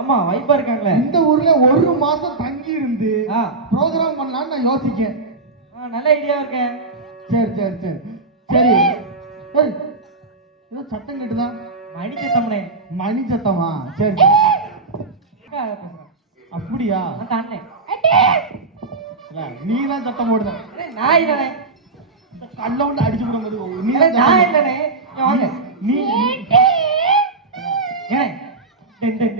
ஆமா வைப்பா இருக்காங்களே. இந்த ஊர்ல ஒரு மாசம் தங்கி இருந்து ப்ரோக்ராம் பண்ணலாம்னு நான் யோசிக்கேன். நல்ல ஐடியா இருக்கேன். சரி சரி சரி சரி. ஏதோ சத்தம் கேட்டுதான். மணி சத்தம்னே. மணி சத்தமா? சரி அப்படியா? நீ தான் சத்தம் போடுத. நான் இல்லனே. கல்ல வந்து அடிச்சு போடும்போது நீ நான் இல்லனே. வாங்க நீ ஏய்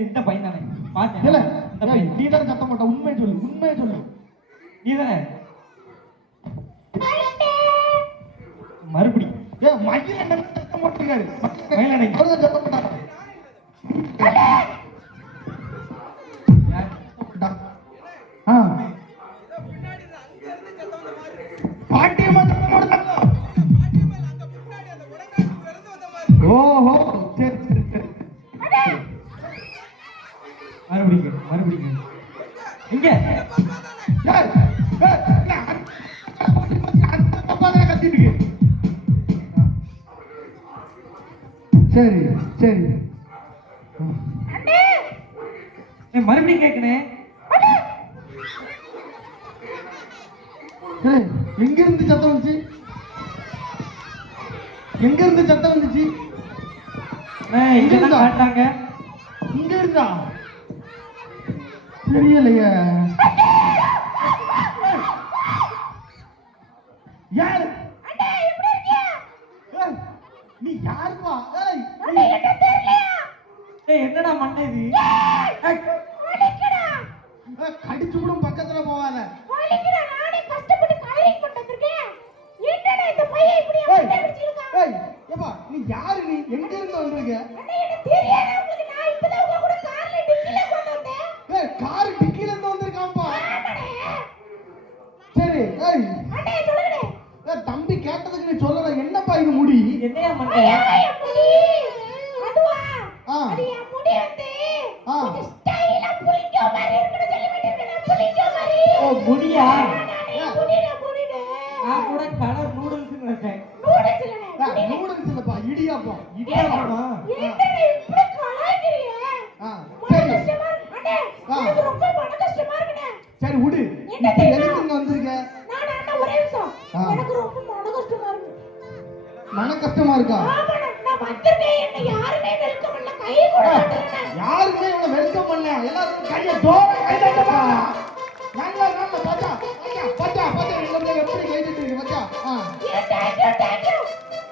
இந்த பையன் தானே பாத்து. இல்ல இந்த பையன் நீ தான் சத்தம் போட்ட. உண்மையை சொல்லு, உண்மையை சொல்லு. நீ தானே மறுபடி மயில் என்ன சத்தம் போட்டுருக்காரு. மயிலடை சத்தம் போட்டாரு. பாட்டியம்மா சத்தம் போடுறாங்க. ஓஹோ சரி சரி சரி. மறுபடியும் இங்க கத்திட்டு. சரி சரி மறுபடியும் கேட்கணே. எங்க இருந்து சத்தம் வந்துச்சு? எங்க இருந்து சத்தம் வந்துச்சு? இங்க தான் காட்டாங்க. இங்க இருந்தா தெரியலையே. யாரு? நீ யாருப்பா? என்னடா மண்டை இது? கடிச்சு கூட பக்கத்துல போவாத. நீ யாரு? நீ எங்க இருந்து வந்திருக்க? கார் டிக்கில இருந்து வந்திருக்காம்பா. சரி தம்பி கேட்டதுக்கு நீ சொல்லல. என்னப்பா இது முடி? என்னையா மண்டை? முடியா? நான் கூட கலர் நூடுல்ஸ் நினைச்சேன். நூடுல்ஸ் இல்லப்பா, இடியாப்பம். இடியாப்பமா? சரி விடு. இப்ப எதுக்கு இங்க வந்திருக்க? மன கஷ்டமா இருக்கா? யாருமே இவனை வெல்கம் பண்ணல. எல்லாரும் கையை ஜோர கை தட்டுப்பா. நல்ல நல்ல பாச்சா பாச்சா பாச்சா பாச்சா எப்படி கை தட்டி இருக்கு பாச்சா.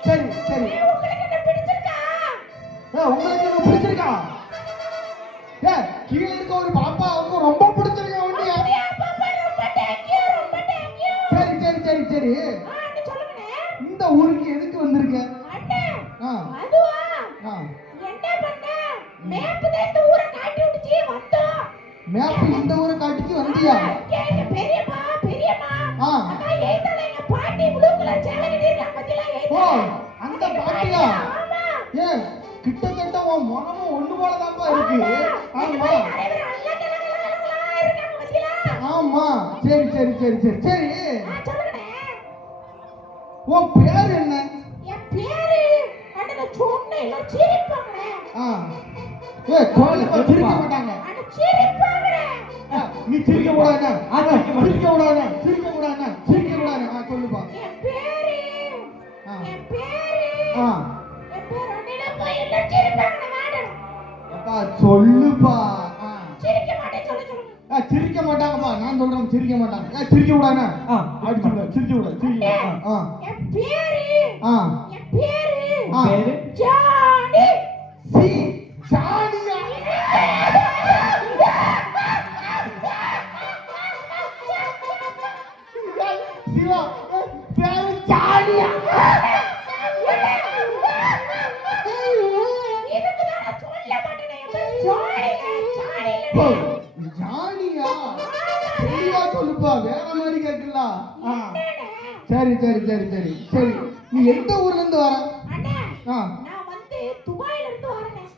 சரி சரி. உங்களுக்கு என்ன பிடிச்சிருக்கா? கீழே இருக்க ஒரு பாப்பாவுக்கு ரொம்ப பிடிச்சிருக்கா வண்டியா. சரி சரி சரி சரி. இந்த ஊருக்கு எதுக்கு வந்திருக்க? மேப் இந்த ஊரை காட்டிச்சு வந்தியா? அந்த பாட்டியா? கிட்டத்தட்ட உன் முகமும் ஒண்ணு போலதான்ப்பா இருக்கு. ஆமா ஆமா சரி சரி சரி சரி சரி. உன் பேர் என்ன? என் பேரு அண்ணா சொன்னேன் சிரிப்பாங்க. சிரிக்க மாட்டாங்க. நீ சிரிக்க கூடாது. சிரிக்க கூடாது. சிரிக்க கூடாது. சிரிக்க கூடாது. சொல்லுப்பா. என் பேரு என் பேரு அண்ணா போய் எல்லாம் சிரிப்பாங்க மேடம். அப்பா சொல்லுப்பா. சிரிக்க மாட்டேன் சொல்லுங்க. சிரிக்க மாட்டாங்கப்பா. நான் சொல்றேன் சிரிக்க மாட்டாங்க. சிரிக்க கூடாது. அடிச்சு விட. சிரிக்க கூடாது. என் பேரு ஜானி. ஜானியா? சிவா பேரு ஜானியா? இதுக்கு நான் சொல்ல மாட்டேன். ஜானியா? தெளிவா சொல்லுப்பா. வேற மாதிரி கேட்கல. சரி சரி சரி சரி சரி. நீ எந்த ஊர்ல இருந்து வர? நான் வந்து துபாயில இருந்து வரேன்.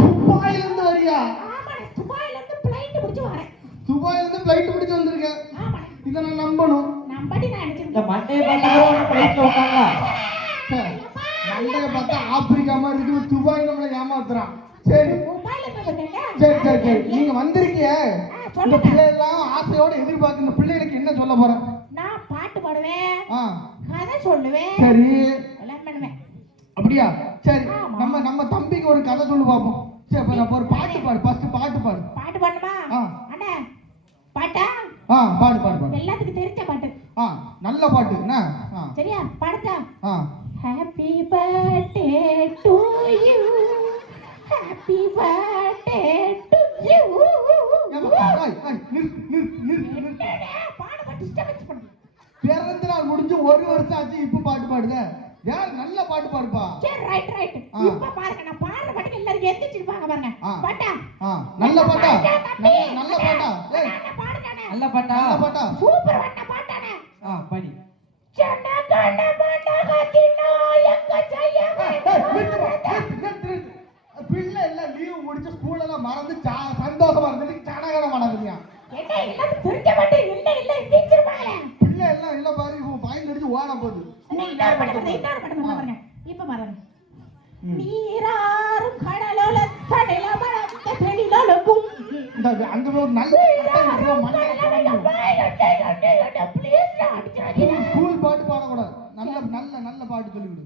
துபாயில இருந்து வரியா? ஆமா துபாயில இருந்து ஃளைட் பிடிச்சு வரேன். துபாயில இருந்து ஃளைட் பிடிச்சு வந்திருக்க? ஆமா. இத நான் நம்பணும். நம்படி நான் நினைச்சேன். இந்த மண்டைய பார்த்தா ஃளைட்ல உட்கார்ந்தா. மண்டைய பார்த்தா ஆப்பிரிக்கா மாதிரி இருக்கு. துபாய் நம்மள ஏமாத்துறான். சரி துபாயில இருந்து வந்தேங்க. சரி சரி சரி நீங்க வந்திருக்கீங்க இந்த சொல்லுங்க. பிள்ளை எல்லாம் ஆசையோட எதிர்பார்க்க இந்த பிள்ளைகளுக்கு என்ன சொல்ல போற? நான் பாட்டு பாடுவேன், ஆ கதை சொல்லுவேன், சரி எல்லாம் பண்ணுவேன். அப்படியா? சரி ஆமா. நம்ம தம்பிக்கு ஒரு கதை சொல்லு பாப்போம். சரி அப்ப ஒரு பாட்டு பாடு, ஃபர்ஸ்ட் பாட்டு பாடு. பாட்டு பாடுமா? ஆ. அண்ணா பாட்டா? பாடு பாடு பாடு. எல்லாத்துக்கும் தெரிஞ்ச பாட்டு. நல்ல பாட்டு என்ன? சரியா? பாடுதா? ஆ happy birthday to you, happy birthday to you. பாடு பாட்டு டிஸ்டர்பன்ஸ் பண்ணு. பிறந்த நாள் முடிஞ்சு 1 வருஷம் ஆச்சு, இப்ப பாட்டு பாடுத? யார் நல்ல பாட்டு பாடுப்பா? சரி ரைட் ரைட். இப்ப பாருங்க, நான் பாடுற பாட்டுக்கு எல்லாரும் எந்திரிச்சிருப்பாங்க பாருங்க. பாட்டா? நல்ல பாட்டா? நல்ல பாட்டா? ஏய் பாடுதானே? நல்ல பாட்டா? நல்ல பாட்டா? சூப்பர் பாட்டா பாட்டானே. படி. பிள்ளை எல்லாம் லீவு முடிச்சு ஸ்கூல் எல்லாம் மறந்து சந்தோஷமா இருந்தது சனகன மடங்குறியா? பிள்ளை எல்லாம் இல்ல பாரு பாயிண்ட் அடிச்சு ஓட போகுது. அங்க ஒரு நல்ல ஸ்கூல் பாட்டு பாடக்கூடாது. நல்ல நல்ல நல்ல பாட்டு சொல்லிவிடு.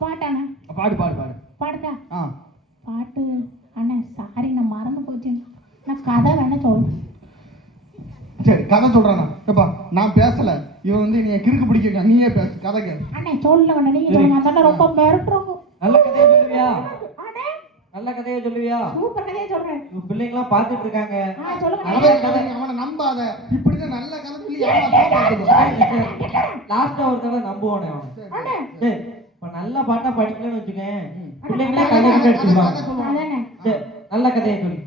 பாட்டானா? பாடு பாடு பாடு. பாடுதா? பாட்டு அண்ணா சாரி நான் மறந்து போச்சு. நான் கதை வேணா சொல்றேன். சரி கதை சொல்றானா? ஏப்பா நான் பேசல, இவன் வந்து நீ கிறுக்கு பிடிக்க, நீயே பேசு கதை கேளு. அண்ணா சொல்ல வேணா, நீங்க சொல்லுங்க. அண்ணா ரொம்ப மிரட்டுறோம். நல்ல கதையை சொல்லுவியா? அண்ணா நல்ல கதையை சொல்லுவியா? சூப்பர் கதையை சொல்றேன். உங்க பிள்ளைங்க எல்லாம் பாத்துட்டு இருக்காங்க. சொல்லுங்க. அவனை நம்பாத, இப்படிதான் நல்ல கதை சொல்லி ஏமாத்த. லாஸ்டா ஒரு தடவை நம்புவானே அவன். அண்ணா சரி இப்ப நல்ல பாட்டா படிக்கலன்னு வச்சுக்கேன், பிள்ளைங்களே கதை எடுத்துருவாங்க. அதானே. சரி நல்ல கதையை சொல்லு.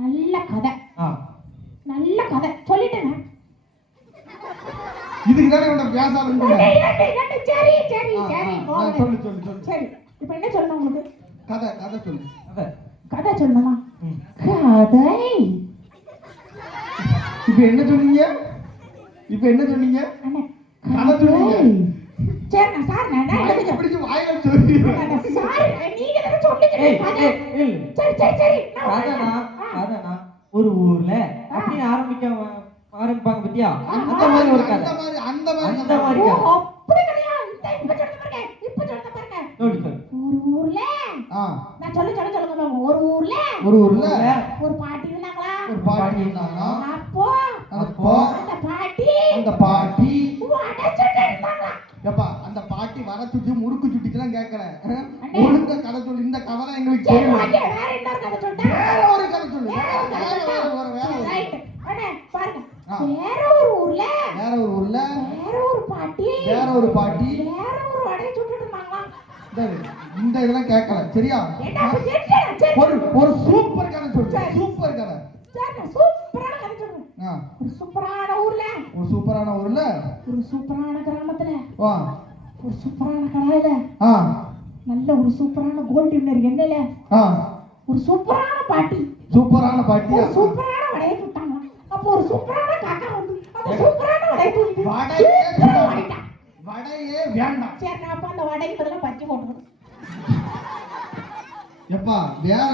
நல்ல கதை. நல்ல கதை சொல்லிட்டேங்க. இதுக்கு தானே இவனை பேசாதுன்னு சரி சரி சரி சொல்லு சொல்லு சொல்லு. சரி இப்ப என்ன சொல்லணும் உங்களுக்கு? கதை கதை சொல்லு. கதை சொல்லணுமா? கதை. இப்ப என்ன சொன்னீங்க? இப்ப என்ன சொன்னீங்க? கதை சொன்னீங்க. சரி நான் சார் நான் பிடிச்சு வாயில சொல்லி. சார் நீங்க தான சொல்லிட்டீங்க. சரி சரி சரி கதைனா ஒரு ஊர்ல அப்படின்னு ஆரம்பிப்பாங்க பத்தியா? அந்த மாதிரி ஒரு கதை. அந்த மாதிரி அப்படி கிடையாது. இப்ப சொல்லுங்க பாருங்க. இப்ப சொல்லுங்க பாருங்க. சொல்லு சொல்லு. ஒரு ஊர்ல நான் சொல்லுங்க பாருங்க. ஒரு ஊர்ல ஒரு பாட்டி இருந்தாங்களா? ஒரு பாட்டி இருந்தாங்களா? அப்போ அந்த பாட்டி வடை சுட்டு இருந்தாங்களா? ஏப்பா அந்த பாட்டி வடை சுட்டி முறுக்கு சுட்டிலாம் கேட்கல. ஒழுங்கா கதை சொல்லு. இந்த கதை எங்களுக்கு தெரியும். வேற இன்னொரு கதை சொல்றேன். வேற ஒரு கதை சொல்லு. ரைட் அண்ணே பாருங்க. வேற ஒரு ஊர்ல வேற ஒரு பாட்டி வேற ஒரு வடை சுட்டுட்டு இருந்தாங்களா? இந்த இதெல்லாம் கேட்கல சரியா? ஒரு சூப்பர் கதை சொல்லு. சூப்பர் கதை. சரி சூப்பரான கதை சொல்றேன். ஒரு சூப்பரான ஊர்ல ஒரு சூப்பரான கிராமத்துல ஒரு சூப்பரான கடையில நல்ல ஒரு சூப்பரான கோல்டு வின்னர் எண்ணெயில ஒரு சூப்பரான பாட்டி ஒரு சூப்பரான வடையை சுட்டாங்க. அப்போ ஒரு சூப்பரான காக்கா வந்து அந்த சூப்பரான வடையை தூக்கி வடையே வேண்டாம். சரி நான் அப்ப அந்த வடைக்கு பதிலா பச்சை போட்டுருக்கேன். எப்பா வேற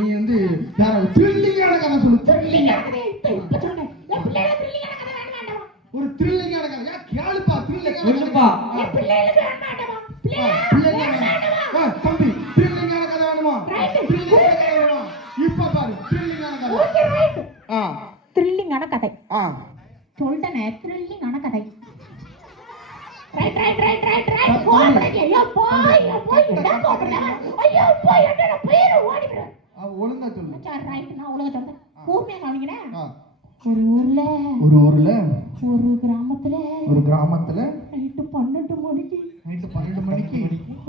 நீ வந்து வேற த்ரில்லிங்கான கதை சொல்லு. த்ரில்லிங்கான கதை இப்ப சொன்னேன். என் பிள்ளைல த்ரில்லிங்கான கதை வேண்டாம். ஒரு த்ரில்லிங்கான கதை கேளுப்பா. த்ரில்லிங்கான சொல்லுப்பா. என் பிள்ளைகளுக்கு வேண்டாம். தம்பி த்ரில்லிங்கான கதை வேணுமா? த்ரில்லிங்கான கதை வேணுமா? இப்ப பாரு த்ரில்லிங்கான கதை. Okay right. த்ரில்லிங்கான கதை. சொல்றேனே த்ரில்லிங்கான கதை. ரைட் போடுங்க. ஐயோ போய் என்ன போடுறா? ஐயோ போய் என்ன பேரு ஓடிடுற. ஒழுங்கா சொல்லு. சரி ரைட் நான் ஒழுங்கா சொல்றேன். பூமியை கவனிங்கனே. ஒரு ஊர்ல ஒரு கிராமத்துல நைட்டு 12 மணிக்கு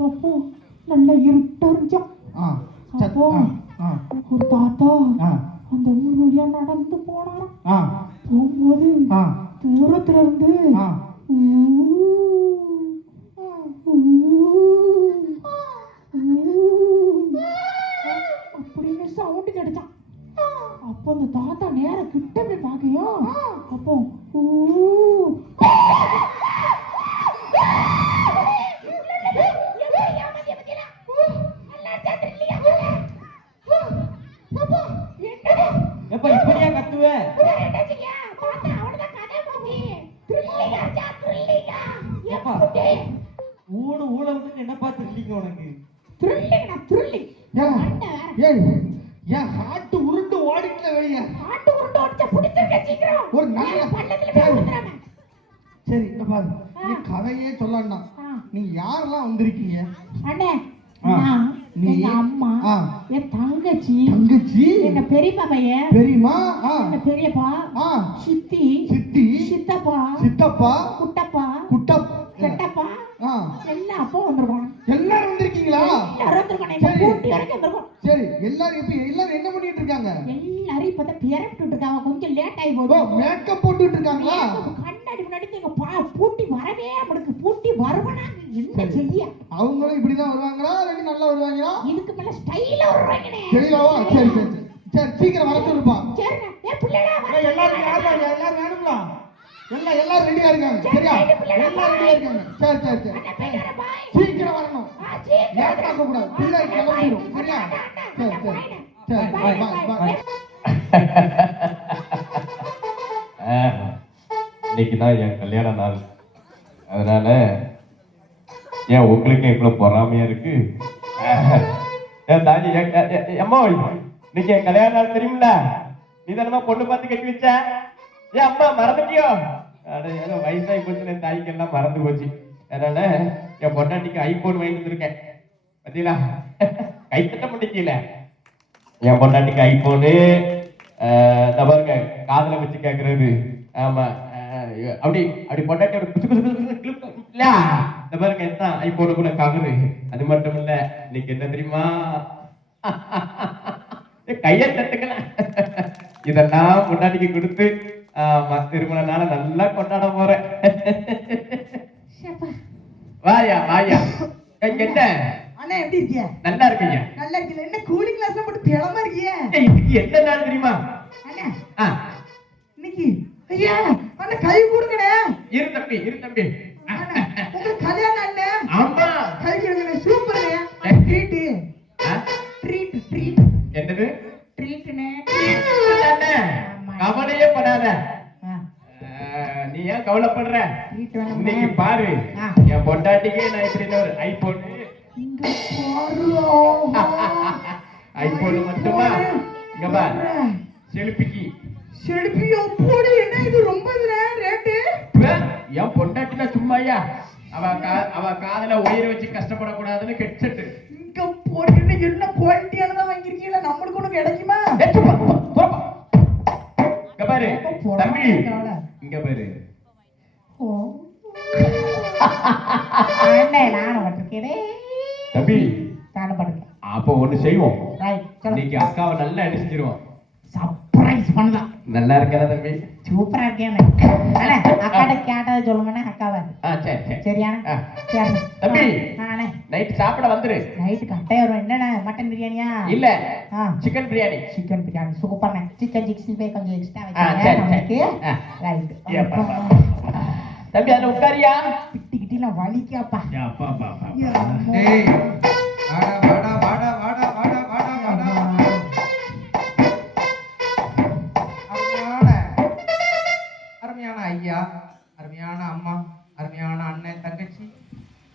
அப்போ நல்ல இருட்டா இருந்துச்சு. அப்போ ஒரு தாத்தா அந்த ஊர் வழியா நடந்து போனாராம். போகும்போது தூரத்துல இருந்து அப்படின்னு சவுண்ட் கிடைச்சான். அப்போ அந்த தாத்தா நேர கிட்ட போய் பாக்கையும் அப்போ விடுவேன். என்னச்சியா பார்த்தா அவனதான் கதை போச்சு த்ரில்லிங்கா இருக்கா த்ரில்லிங்கா ஏப்பா, எப்படி ஊழ விட்டு என்ன பார்த்து இல்லீங்க உனக்கு? த்ரில்லிங்கா த்ரில்லிங் ஏய் ஏன் ஹார்ட் உருண்டு ஓடிட்டல வெளிய ஆட்டு உருண்டு ஓடிச்ச புடிச்சிருக்க சீக்கிரம் ஒரு நல்ல பள்ளத்துல போய் ஊத்துறானே சரி இங்க பாரு நீ கதையே சொல்லண்ணா நீ யாரெல்லாம் வந்திருக்கீங்க அண்ணே ஆ, நான் நீ எங்க அம்மா ஆ, என் தங்கச்சி தங்கச்சி எங்க பெரியப்பா பையன் பெரியம்மா ஆ, எங்க பெரியப்பா ஆ, சித்தி சித்தி சித்தப்பா சித்தப்பா குட்டப்பா குட்டப் கெட்டப்பா ஆ, எல்லா அப்பா வந்திருக்கோம் எல்லாரும் வந்திருக்கீங்களா எல்லாரும் வந்திருக்கோம் எங்க சரி. போட்டி வரைக்கும் வந்திருக்கோம் சரி எல்லாரும் இப்ப எல்லாரும் என்ன பண்ணிட்டு இருக்காங்க எல்லாரும் இப்பதான் பிறப்பிட்டு இருக்காங்க கொஞ்சம் லேட் ஆகி ஓ போகுது மேக்கப் போட்டுட்டு இருக்காங்களா கண்ணாடி முன்னாடி எங்க பூட்டி வரவே அவனுக்கு பூட்டி வருவனா என்ன செய்ய அவங்களும் இப்படிதான் வருவாங்களா இல்லாட்டி நல்லா வருவாங்களா இதுக்கு மேல ஸ்டைலா வருவாங்கனே தெரியலவா சரி சரி சரி. சரி சீக்கிரம் வர சொல்லுப்பா சரிண்ணா ஏ பிள்ளைடா எல்லாரும் எல்லாரும் வேணுங்களா எல்லாரும் ரெடியா இருக்காங்க சரியா எல்லாரும் ரெடியா இருக்காங்க சரி சரி சரி சீக்கிரம் வரணும் லேட் ஆக கூடாது பிள்ளை கிளம்பிடும் சரியா சரி சரி சரி பாய் பாய் பாய் இன்னைக்கு தான் என் கல்யாண நாள். அதனால ஏன் உங்களுக்கு இவ்வளவு பொறாமையா இருக்கு? ஏன் தாஜி அம்மா இன்னைக்கு என் கல்யாண நாள் தெரியுமில? நீ தானமா பொண்ணு பார்த்து கட்டி வச்ச? ஏன் அம்மா மறந்துட்டியோ? அட ஏதோ வயசாகி போச்சு, என் தாய்க்கு எல்லாம் மறந்து போச்சு. அதனால என் பொண்டாட்டிக்கு ஐபோன் வாங்கி வந்திருக்கேன். பார்த்தீங்களா? கைத்தட்ட முடிக்கல. என் பொண்டாட்டிக்கு ஐபோனு பாருங்க காதல வச்சு கேக்குறது. ஆமா அப்படி அப்படி பொண்டாட்டியோட குசு குசு குசு கிளிப் இல்ல இந்த பாருங்க என்ன ஐபோனுக்குள்ள கவரு. அது மட்டும் இல்ல இன்னைக்கு என்ன தெரியுமா? கையை தட்டுக்கல. இதெல்லாம் பொண்டாட்டிக்கு கொடுத்து திருமண நாள நல்லா கொண்டாட போறேன். வாயா வாயா என்ன அண்ணா எப்படி இருக்கியா? நல்லா இருக்கீங்க. நல்லா இருக்கீங்க. என்ன கூலிங் கிளாஸ்ல போட்டு பிளமா இருக்கியா? இன்னைக்கு என்ன நாள் தெரியுமா? அண்ணா இன்னைக்கு ஐயா அண்ணா கை கொடுங்கடா. இரு தம்பி உங்களுக்கு கல்யாணம் அண்ணா. ஆமா கை கொடுங்க. சூப்பர்ங்க. ட்ரீட் என்னது ட்ரீட்னே கவலையே படாத. நீ ஏன் கவலைப்படுற? இன்னைக்கு பாரு என் பொண்டாட்டிக்கு நான் இப்படி ஒரு ஐபோன் ஐபோன் மட்டுமா இங்க பாரு செல்பிக்கு போடு. என்ன இது ரொம்ப ரேட்டு? என் பொண்டாட்டினா சும்மாயா அவ காதல உயிரை வச்சு கஷ்டப்படக்கூடாதுன்னு ஹெட்செட் இங்க போட்டு என்ன குவாலிட்டியானதா வாங்கிருக்கீங்களா? நம்மளுக்கு ஒண்ணு கிடைக்குமா? இங்க பாரு தம்பி இங்க பாரு. தம்பி அப்போ ஒண்ணு செய்வோம். இன்னைக்கு அக்காவை நல்லா அடிச்சிருவோம். சர்ப்ரைஸ் பண்ணலாம். நல்லா இருக்கா தம்பி? சூப்பரா இருக்கேன். அக்காட்ட கேட்டதை சொல்லுங்கண்ணா அக்காவை. சரி சரி சரியான தம்பி நைட் சாப்பிட வந்துரு. நைட்டு கட்டையா வரும். என்னண்ணா மட்டன் பிரியாணியா? இல்ல சிக்கன் பிரியாணி. சிக்கன் பிரியாணி சூப்பர்ண்ணா. சிக்கன் 65 கொஞ்சம் எக்ஸ்ட்ரா சரி, வச்சுக்கோங்க. ரைட் தம்பி அதுல உட்காரியா? கிட்டிலாம் வலிக்காப்பா. டேய் வாடா வாடா வாடா வாடா வாடா வாடா வாடா அருமையான ஐயா, அருமையான அம்மா, அருமையான அண்ணன் தங்கச்சி,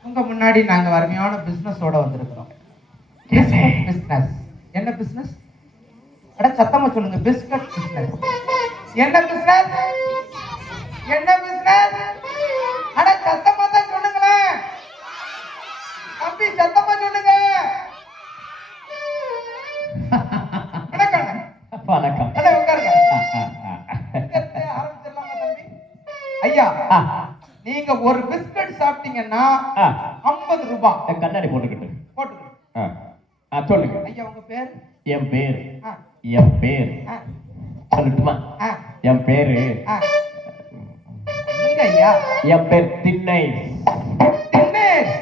உங்க முன்னாடி நாங்க அருமையான பிசினஸோட வந்திருக்கிறோம். பிசினஸ் என்ன பிசினஸ்? அட சத்தமா சொல்லுங்க. Biscuit business. என்ன பிசினஸ்? என்ன பிசினஸ்? அட சத்தமா தான் சொல்லுங்களேன். தம்பி சத்தமா சொல்லுங்க. வணக்கம். வணக்கம். அட உட்காருங்க. ஆரம்பிச்சிடலாமா தம்பி? ஐயா நீங்க ஒரு பிஸ்கட் சாப்பிட்டீங்கன்னா 50 ரூபாய். கண்ணாடி போட்டுக்கிட்டு போட்டுக்கோங்க. சொல்லுங்க. ஐயா உங்க பேர்? என் பேர் சொல்லட்டுமா? என் பேரு எங்க ஐயா? என் பேர் திண்ணை. திண்ணேஷ்.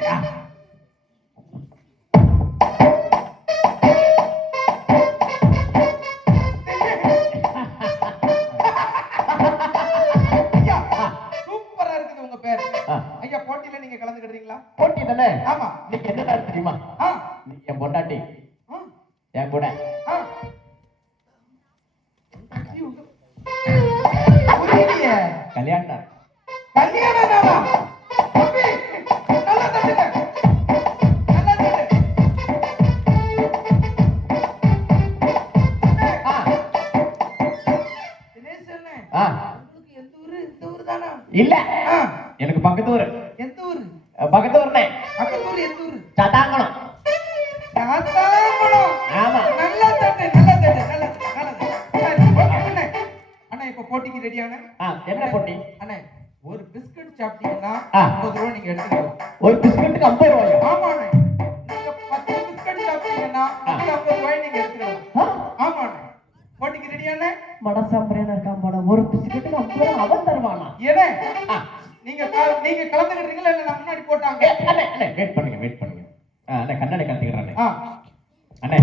ஐயா சூப்பரா இருக்குது உங்க பேர். ஐயா போட்டியில நீங்க கலந்துக்கிட்டீங்களா? போட்டி தானே? ஆமா. இன்னைக்கு என்ன நாள் தெரியுமா? என் பொண்டாட்டி என் கூட கல்யாண நாள். கல்யாண நாளா? தம்பி, நல்லா தட்டுங்க. நல்லா தட்டு. ஆ, தினேஷ் அண்ணே, ஆ, உங்களுக்கு எந்த ஊரு? இந்த ஊரு தானா? இல்ல ஆ, எனக்கு பக்கத்து ஊரு. எந்த ஊரு? பக்கத்து ஊர்னே பக்கத்து ஊரு எந்த ஊரு? சதாங்கணும். சாத்தாங்குளம். ஆமா. நல்லா தட்டு, நல்லா தட்டு, நல்லா தட்டு, நல்லா தட்டு. சரி, ஓகே அண்ணே. அண்ணே இப்ப போட்டிக்கு ரெடியாண்ணே? என்ன போட்டி? அண்ணே, ஒரு பிஸ்கட் சாப்பிட்டீங்கன்னா ஆ. 50 ரூபா நீங்க எடுத்துக்கலாம். ஒரு பிஸ்கட்டுக்கு 50 ரூபாயா? ஆமாண்ணே. நீங்க 10 பிஸ்கட் சாப்பிட்டீங்கன்னா அதுக்கு 50 ரூபாய் நீங்க எடுத்துக்கலாம். ஆமாண்ணே. போட்டிக்கு ரெடியாண்ணே? மனசாம்பரேனா இருக்கான் போல. ஒரு பிஸ்கட்டுக்கு 50 ரூபாய் அவன் தருவானா? ஏனே, ஆ, நீங்க கலந்துக்கிறீங்களா இல்ல நான் முன்னாடி போட்டாங்க? அண்ணே அண்ணே வெயிட் பண்ணுங்க வெயிட் பண்ணுங்க. அண்ணே கண்ணாடி கலந்துக்கிறேன். ஆ, அண்ணே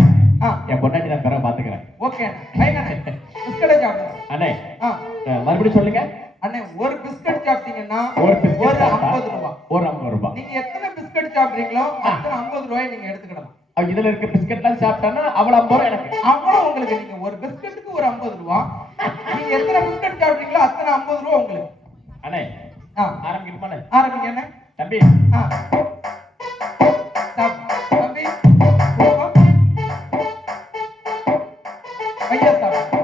ஆ, என் பொண்டாட்டி நான் பிறகு பாத்துக்கிறேன். ஓகே அண்ணே. ஃபைன் அண்ணே. பிஸ்கட்டை சாப்பிடுங்க. அண்ணே ஆ, மறுபடியும் சொல்லுங்க. அண்ணே ஒரு பிஸ்கட் சாப்பிட்டீங்கன்னா ஒரு பிஸ்கட் ஒரு 50 ரூபாய். ஒரு 50 ரூபாய். நீங்க எத்தனை பிஸ்கட் சாப்பிடுறீங்களோ அத்தனை 50 ரூபாய் நீங்க எடுத்துக்கலாம். இதுல இருக்க பிஸ்கட்லாம் சாப்பிட்டானா அவள 50 ரூபாய் எனக்கு. அவ்வளவு உங்களுக்கு. நீங்க ஒரு பிஸ்கட்டுக்கு ஒரு 50 ரூபாய். நீங்க எத்தனை பிஸ்கட் சாப்பிடுறீங்களோ அத்தனை 50 ரூபாய் உங்களுக்கு. அண்ணே ஆ, ஆரம்பிக்கணுமாண்ணே? ஆரம்பிங்க அண்ணே. தம்பி ஆ, தம்பி ஐயா சாப்பிடு.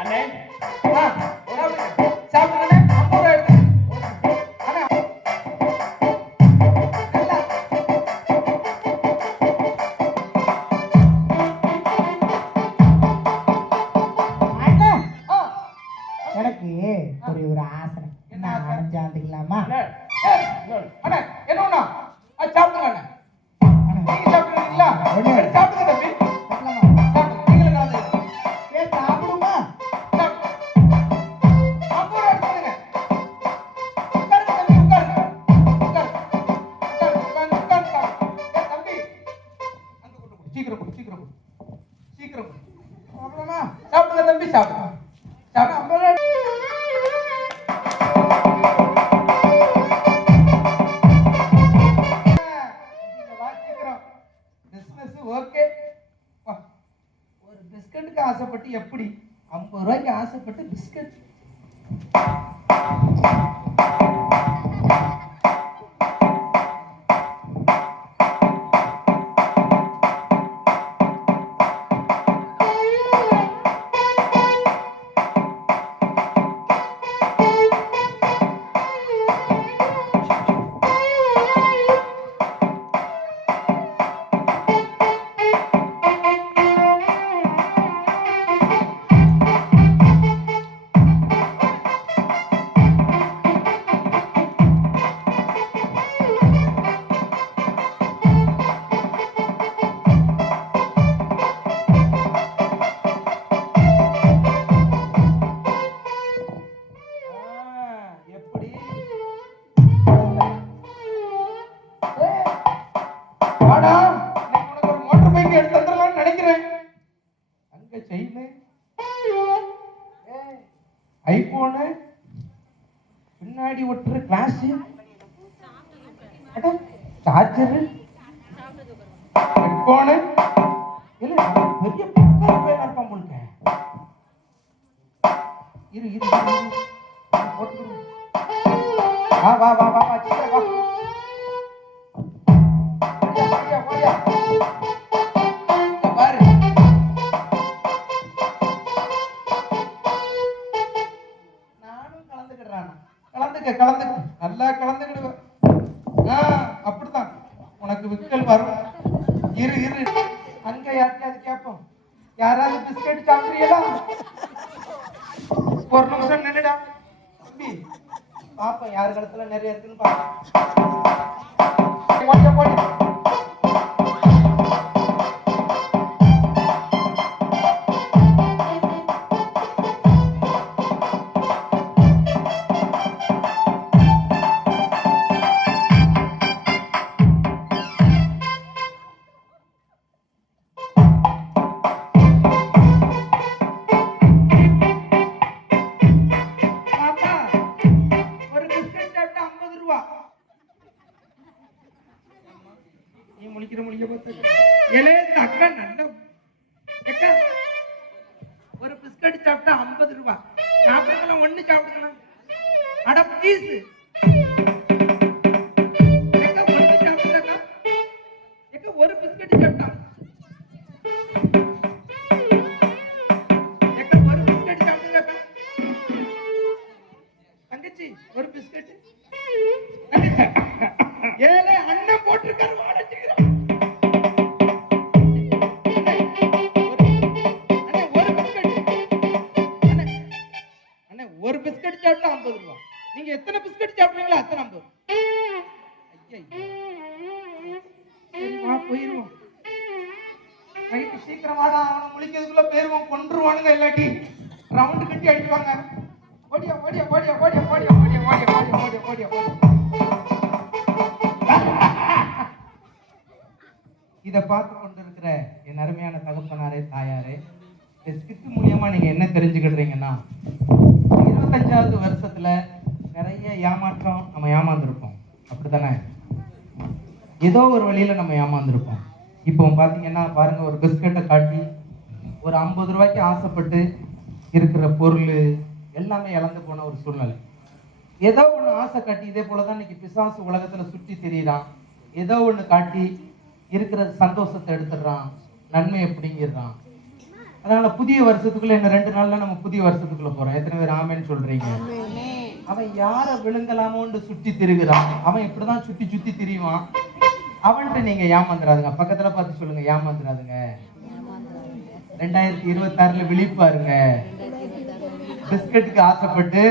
அண்ணே ஆ, சாப்பிடுங்க. சாப்பிடுங்க அண்ணே. 50 ரூபாய் எடுத்துங்க. அண்ணே நல்லா. அண்ணா, ஆ, எனக்கு ஒரு ஆசை. என்ன ஆசை? அடைஞ்சாந்துக்கலாமா? அண்ணே, ஏய், அண்ணே என்ன ஒண்ணா? சாப்பிடுங்க அண்ணே. நீங்க சாப்பிடுறீங்களா? எடுத்து சாப்பிடுங்க தம்பி. சாப்பிடுங்க. நீங்களும் கலந்துக்கங்க. சாப்பிடுமா? சாப்பிடுங்க. 50 ரூபாய் எடுத்துக்கங்க. உட்காருங்க தம்பி, உட்காருங்க. உட்காருங்க. உட்காருங்க சாப்பிடுங்க. ஏய் தம்பி, அங்க கொண்டு கொடு. சீக்கிரம் கொடு, சீக்கிரம் கொடு. சீக்கிரம் கொடு. சாப்பிடலாமா? சாப்பிடுங்க தம்பி, சாப்பிடுங்க. சாப்பிடு. 50 ரூபாய் நீங்க வா சீக்கிரம். Business okay. ஒரு பிஸ்கட்டுக்கு ஆசைப்பட்டு எப்படி 50 ரூபாய்க்கு ஆசைப்பட்டு பிஸ்கட். எப்படி? வாடா, இன்னைக்கு உனக்கு ஒரு மோட்டார் பைக் எடுத்து தந்துடலாம்னு நினைக்கிறேன். அங்க செயின், ஐபோனு, பின்னாடி ஒட்டுற கிளாஸ், சார்ஜரு, ஹெட்போனு. இல்ல பெரிய பக்கா பையனா இருப்பான் போலுக்க. இரு இரு இரு, இரு. போட்டு வா வா வா வா வா சீக்கிரம் வா. போடியா, போடியா. இங்க பாரு. நானும் கலந்துக்கிறேன். கலந்துக்க. நல்லா கலந்துக்கிடுவேன். அப்படிதான் உனக்கு விக்கல் வரும். இரு இரு. அங்க யாருக்காவது கேட்போம். யாராவது பிஸ்கட் சாப்பிடுறீங்களா? ஒரு நிமிஷம் நின்னுடா தம்பி. பாப்போம் யாரு கடத்துல நிறைய இருக்குன்னு பாப்போம். போடியா, போடியா. பாப்பா, ஒரு பிஸ்கட் சாப்பிட்டா 50 ரூபாய். நீ முழிக்கிற முழிக்க பார்த்து ஏலே இந்த அக்கா நல்ல அக்கா, ஒரு பிஸ்கட் சாப்பிட்டா 50 ரூபாய். சாப்பிடுங்களா ஒண்ணு சாப்பிடுங்களா அட ப்ளீஸ் ஒரு பிஸ்கட் சாப்பிட்டா ஒரு பிஸ்கட் சாப்பிடுங்க தங்கச்சி ஒரு பிஸ்கட் ஏழை அண்ணன் போட்டிருக்காரு வாடச்சிக்கிறோம் ஒரு பிஸ்கட் சாப்பிட்டா 50 ரூபாய் நீங்க எத்தனை பிஸ்கட் சாப்பிடுறீங்களோ அத்தனை 50 போயிருவோம் நைட்டு சீக்கிரமாடா அவனை முழிக்கிறதுக்குள்ள போயிருவோம் கொன்றுவானுங்க இல்லாட்டி ரவுண்டு கட்டி அடிப்பாங்க ஓடியா ஓடியா ஓடியா ஓடியா ஓடியா ஓடியா ஓடியா ஓடியா ஓடியா ஓடியா இதை பார்த்து கொண்டிருக்கிற என் அருமையான தகப்பனாரே தாயாரே இந்த ஸ்கிட் மூலியமா நீங்க என்ன தெரிஞ்சுக்கிடுறீங்கன்னா 25வது வருஷத்துல நிறைய ஏமாற்றம் நம்ம ஏமாந்துருப்போம் அப்படித்தானே ஏதோ ஒரு வழியில நம்ம ஏமாந்துருப்போம் இப்போ பாத்தீங்கன்னா பாருங்க ஒரு பிஸ்கட்டை காட்டி ஒரு 50 ரூபாய்க்கு ஆசைப்பட்டு இருக்கிற பொருள் எல்லாமே இழந்து போன ஒரு சூழ்நிலை ஏதோ ஒண்ணு ஆசை காட்டி இதே போலதான் இன்னைக்கு பிசாசு உலகத்துல சுற்றி திரியிறான் ஏதோ ஒண்ணு காட்டி இருக்கிற சந்தோஷத்தை எடுத்துடுறான் நன்மை எப்படிங்கிறான் அதனால புதிய வருஷத்துக்குள்ள இன்னும் 2 நாள்ல நம்ம புதிய வருஷத்துக்குள்ள போறோம் எத்தனை பேர் ஆமேன்னு சொல்றீங்க அவன் யார விழுங்கலாமோன்னு சுற்றி திரிகிறான் அவன் இப்படிதான் சுத்தி சுத்தி திரிவான் அவன்கிட்ட நீங்க ஏமாந்துடாதுங்க பக்கத்துல பார்த்து சொல்லுங்க ஏமாந்துடாதுங்க 2026ல விழிப்பாருங்க பிஸ்கட்டுக்கு ஆசைப்பட்டு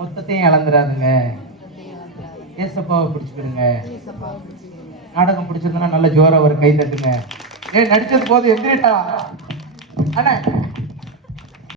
மொத்தத்தையும் இழந்துடாதுங்க ஏசப்பாவை பிடிச்சுக்கிடுங்க நாடகம் பிடிச்சிருந்தா நல்ல ஜோரா ஒரு கை தட்டுங்க நடிச்சது போது எந்திரிட்டா அண்ணா